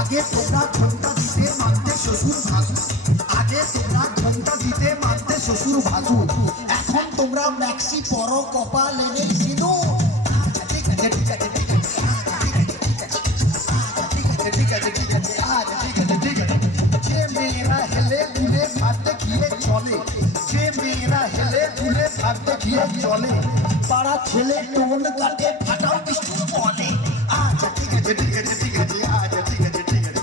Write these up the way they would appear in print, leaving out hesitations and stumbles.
আগে তোমরা ঘন্টা দিতে মানতে শ্বশুর ভাসু, আগে তোমরা ঘন্টা দিতে মানতে শ্বশুর ভাসু, এখন তোমরা ম্যাক্সি পরো কপাল এনে সিঁদু। ঠিক আছে ঠিক আছে ঠিক আছে ঠিক আছে ঠিক আছে ঠিক আছে ঠিক আছে। যে মেয়েরা হেলে দুলে ভাবতে গিয়ে চলে, যে মেয়েরা হেলে দুলে ভাবতে গিয়ে চলে, পাড়া ছেলে টোন কাটে ফাটাও বিষ্ণু বলে। আচ্ছা ঠিক আছে ঠিক আছে ঠিক আছে আচ্ছা ঠিক আছে ঠিক আছে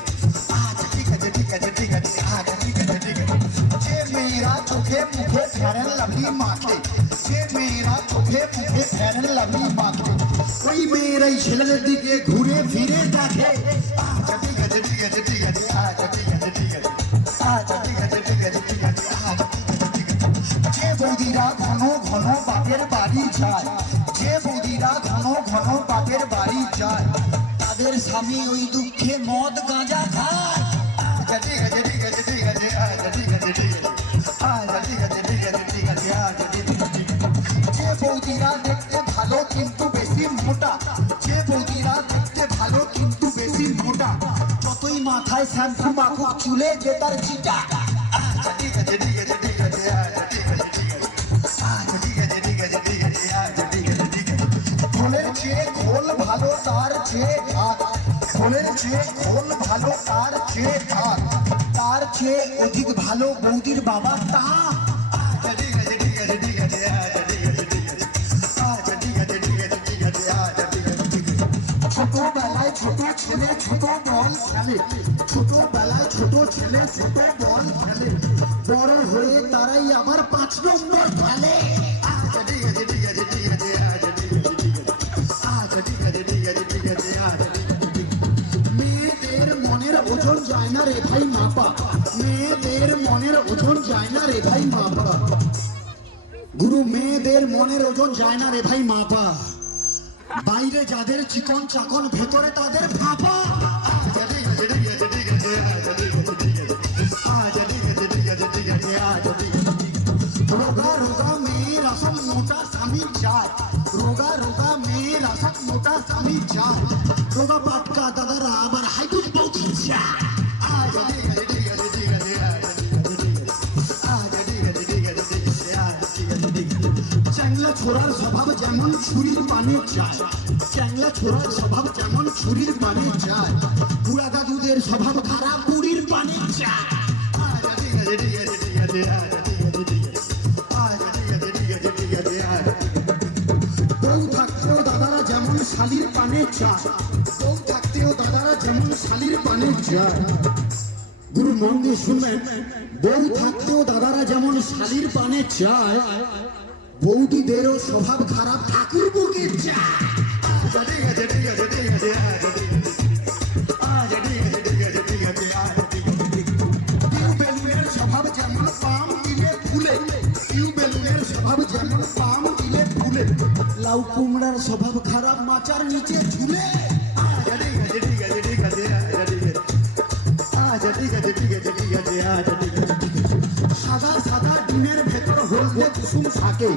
আচ্ছা ঠিক আছে ঠিক আছে ঠিক আছে আচ্ছা ঠিক আছে ঠিক আছে। যে মেয়েরা চোখে মুখে ফেরেন লাভলি মাখে, যে মেয়েরা চোখে মুখে ফেরেন লাভলি মাখে, ওই মেয়েরাই ছেলেদের দিকে ঘুরে ফিরে দেখে। আচ্ছা ঠিক আছে ঠিক আছে ঠিক আছে আচ্ছা ঠিক আছে ঠিক আছে আচ্ছা ঠিক আছে ঠিক আছে ঠিক আছে আচ্ছা ঠিক আছে ঠিক আছে। যে বৌদিরা ঘন ঘন বাপের বাড়ি যায়, যে বৌদিরা ঘন ঘন বাপের বাড়ি যায়, তাদের স্বামী ওই দুঃখে মদ গাঁজা খায়। আচ্ছা ঠিক আছে ঠিক আছে ঠিক আছে আচ্ছা ঠিক আছে ঠিক আছে আচ্ছা ঠিক আছে ঠিক আছে ঠিক আছে আচ্ছা ঠিক আছে ঠিক আছে। যে বৌদিরা দেখতে ভালো কিন্তু বেশি মোটা, যে বৌদিরা দেখতে ভালো কিন্তু বেশি মোটা, যতই মাথায় শ্যাম্পু মাখুক চুলে যে তার চিটা। আচ্ছা ঠিক আছে ঠিক আছে ঠিক আছে আচ্ছা ঠিক আছে ঠিক আছে আচ্ছা ঠিক আছে ঠিক আছে ঠিক আছে আচ্ছা ঠিক আছে ঠিক আছে। খোলের চেয়ে খোল ভালো তার চেয়ে ভাত, খোলের চেয়ে খোল ভালো তার চেয়ে ভাত, তার চেয়ে অধিক ভালো বৌদির বাবা তা। আচ্ছা ঠিক আছে ঠিক আছে ঠিক আছে আচ্ছা ঠিক আছে ঠিক আছে আচ্ছা ঠিক আছে ঠিক আছে ঠিক আছে আচ্ছা ঠিক আছে ঠিক আছে। ছোটবেলায় ছোট ছেলে ছোট বল খেলে, ছোটবেলায় ছোট ছেলে ছোট বল খেলে, বড় হয়ে তারাই আবার 5 নম্বর খেলে। আচ্ছা ঠিক আছে ঠিক আছে ঠিক আছে আচ্ছা ঠিক আছে ঠিক আছে আচ্ছা ঠিক আছে ঠিক আছে ঠিক আছে আচ্ছা ঠিক আছে ঠিক আছে। মেয়েদের মনের ওজন যায় না রে ভাই মাপা, মেয়েদের মনের ওজন যায় না রে ভাই মাপা, গুরু মেয়েদের মনের ওজন যায় না রে ভাই মাপা, বাইরে যাদের চিকন চাকন ভেতরে তাদের ফাঁপা। আচ্ছা ঠিক আছে ঠিক আছে ঠিক আছে আচ্ছা ঠিক আছে ঠিক আছে আচ্ছা ঠিক আছে ঠিক আছে ঠিক আছে আচ্ছা ঠিক আছে ঠিক আছে। রোগা রোগা মেয়ের আসল মোটা স্বামী চায়, রোগা রোগা মেয়ের আসল মোটা স্বামী চায়, রোগা পাটকা দাদারা আবার হাইটুট বৌদি চায়। আচ্ছা ঠিক আছে ঠিক আছে ঠিক আছে আচ্ছা ঠিক আছে ঠিক আছে আচ্ছা ঠিক আছে ঠিক আছে ঠিক আছে আচ্ছা ঠিক আছে ঠিক আছে। চ্যাংলা ছোড়ার স্বভাব যেমন ছুরির পানে যায়, চ্যাংলা ছোড়ার স্বভাব যেমন ছুরির পানে যায়, বুড়া দাদুদের স্বভাব খারাপ বুড়ির পানে যায়। আচ্ছা ঠিক আছে ঠিক আছে ঠিক আছে আচ্ছা ঠিক আছে ঠিক আছে আচ্ছা ঠিক আছে ঠিক আছে ঠিক আছে আচ্ছা ঠিক আছে। বউ থাকতেও দাদারা যেমন শালির পানে যায়, বউ থাকতেও দাদারা যেমন শালির পানে যায়, গুরু মন দিয়ে শুনবেন, বউ থাকতেও দাদারা যেমন শালির পানে চায়, বৌদিদেরও স্বভাব খারাপ ঠাকুর বুকে চায়। আচ্ছা ঠিক আছে ঠিক আছে ঠিক আছে আচ্ছা ঠিক আছে আচ্ছা ঠিক আছে ঠিক আছে ঠিক আছে আচ্ছা ঠিক আছে ঠিক আছে। টিউবেলুনের স্বভাব যেমন পাম দিলে ফুলে, টিউবেলুনের স্বভাব যেমন পাম দিলে ফুলে, লাউ কুমড়ার স্বভাব খারাপ মাচার নিচে ঝুলে। আচ্ছা ঠিক আছে ঠিক আছে ঠিক আছে আচ্ছা ঠিক আছে আচ্ছা ঠিক আছে ঠিক আছে ঠিক আছে আচ্ছা ঠিক আছে ঠিক আছে। সাদা সাদা ডিমের ভেতর হলদে কুসুম থাকে,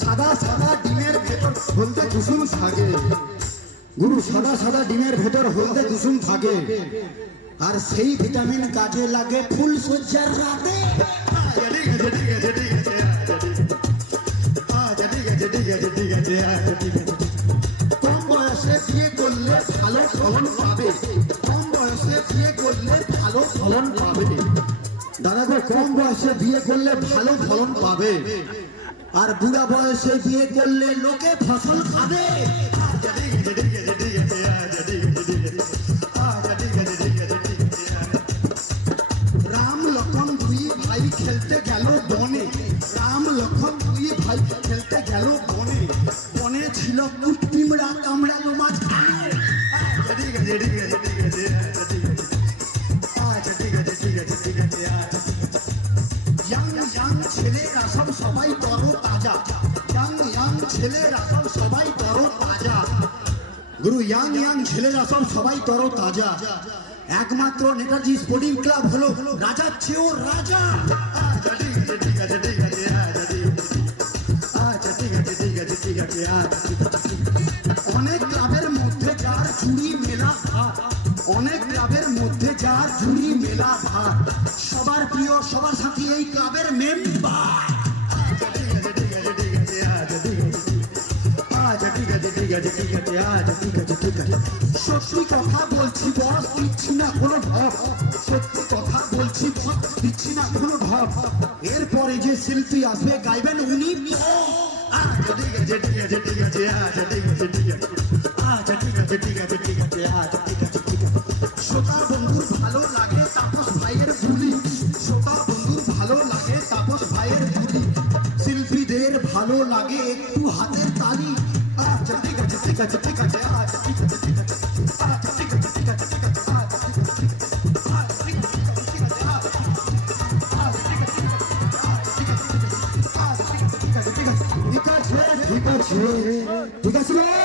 সাদা সাদা ডিমের ভেতর হলদে কুসুম থাকে, গুরু সাদা সাদা ডিমের ভেতর হলদে কুসুম থাকে, আর সেই ভিটামিন কাজে লাগে ফুল সজ্জার রাতে। আচ্ছা ঠিক আছে ঠিক আছে ঠিক আছে আচ্ছা ঠিক আছে ঠিক আছে ঠিক আছে আচ্ছা ঠিক আছে। কম বয়সে বিয়ে করলে ভালো ফলন পাবে, কম বয়সে বিয়ে করলে ভালো ফলন পাবে, দাদা গো কম বয়সে বিয়ে করলে ভালো ফলন পাবে, আর বুড়া বয়সে বিয়ে করলে লোকে ফসল খাবে। আচ্ছা ঠিক আছে ঠিক আছে ঠিক আছে আচ্ছা ঠিক আছে ঠিক আছে আচ্ছা ঠিক আছে ঠিক আছে ঠিক আছে। রাম লক্ষণ দুই ভাই খেলতে গেল বনে, রাম লক্ষণ দুই ভাই খেলতে গেল বনে, বনে ছিল কুটপিমড়া কামড়ালো মাঝখানে। আচ্ছা ঠিক আছে ঠিক আছে ঠিক আছে আচ্ছা ঠিক আছে আচ্ছা ঠিক আছে ঠিক আছে ঠিক আছে আচ্ছা ঠিক আছে। ইয়াং ইয়াং ছেলেরা সব সবাই তরো তাজা, ইয়াং ইয়াং ছেলেরা সব সবাই তরো তাজা, গুরু ইয়াং ইয়াং ছেলেরা সব সবাই তরো তাজা, একমাত্র নেতাজি স্পোর্টিং ক্লাব হলো রাজার চেয়েও রাজা। আচ্ছা ঠিক আছে ঠিক আছে ঠিক আছে আচ্ছা ঠিক আছে ঠিক আছে আচ্ছা ঠিক আছে ঠিক আছে ঠিক আছে আচ্ছা ঠিক আছে। অনেক ক্লাবে ঝুড়ি মেলা ভাত, অনেক ক্লাবের মধ্যে যার ঝুড়ি মেলা ভাত, সবার প্রিয় সবার সাথী এই ক্লাবের মেম্বার। সত্যি কথা বলছি বস, দিচ্ছি না কোনো ঢপ, সত্যি কথা বলছি বস, দিচ্ছি না কোনো ঢপ। এরপরে যে শিল্পী আসবে গাইবেন উনি। আচ্ছা ঠিক আছে ঠিক আছে ঠিক আছে, আচ্ছা ঠিক আছে ঠিক আছে, আচ্ছা ঠিক আছে ঠিক আছে ঠিক আছে, আচ্ছা ঠিক আছে ঠিক আছে। শ্রোতা বন্ধুর ভালো লাগে তাপস ভাইয়ের বুলি, শ্রোতা বন্ধুর ভালো লাগে তাপস ভাইয়ের বুলি, শিল্পীদের ভালো লাগে একটু হাতের তালি। আচ্ছা ঠিক আছে ঠিক আছে ঠিক আছে, আচ্ছা ঠিক আছে ঠিক আছে, আচ্ছা ঠিক আছে ঠিক আছে ঠিক আছে, আচ্ছা ঠিক আছে ঠিক আছে, আচ্ছা ঠিক আছে ঠিক আছে ঠিক আছে, আচ্ছা ঠিক আছে ঠিক আছে ঠিক আছে, আচ্ছা ঠিক আছে ঠিক আছে ঠিক আছে, ঠিক আছে ঠিক আছে ঠিক আছে।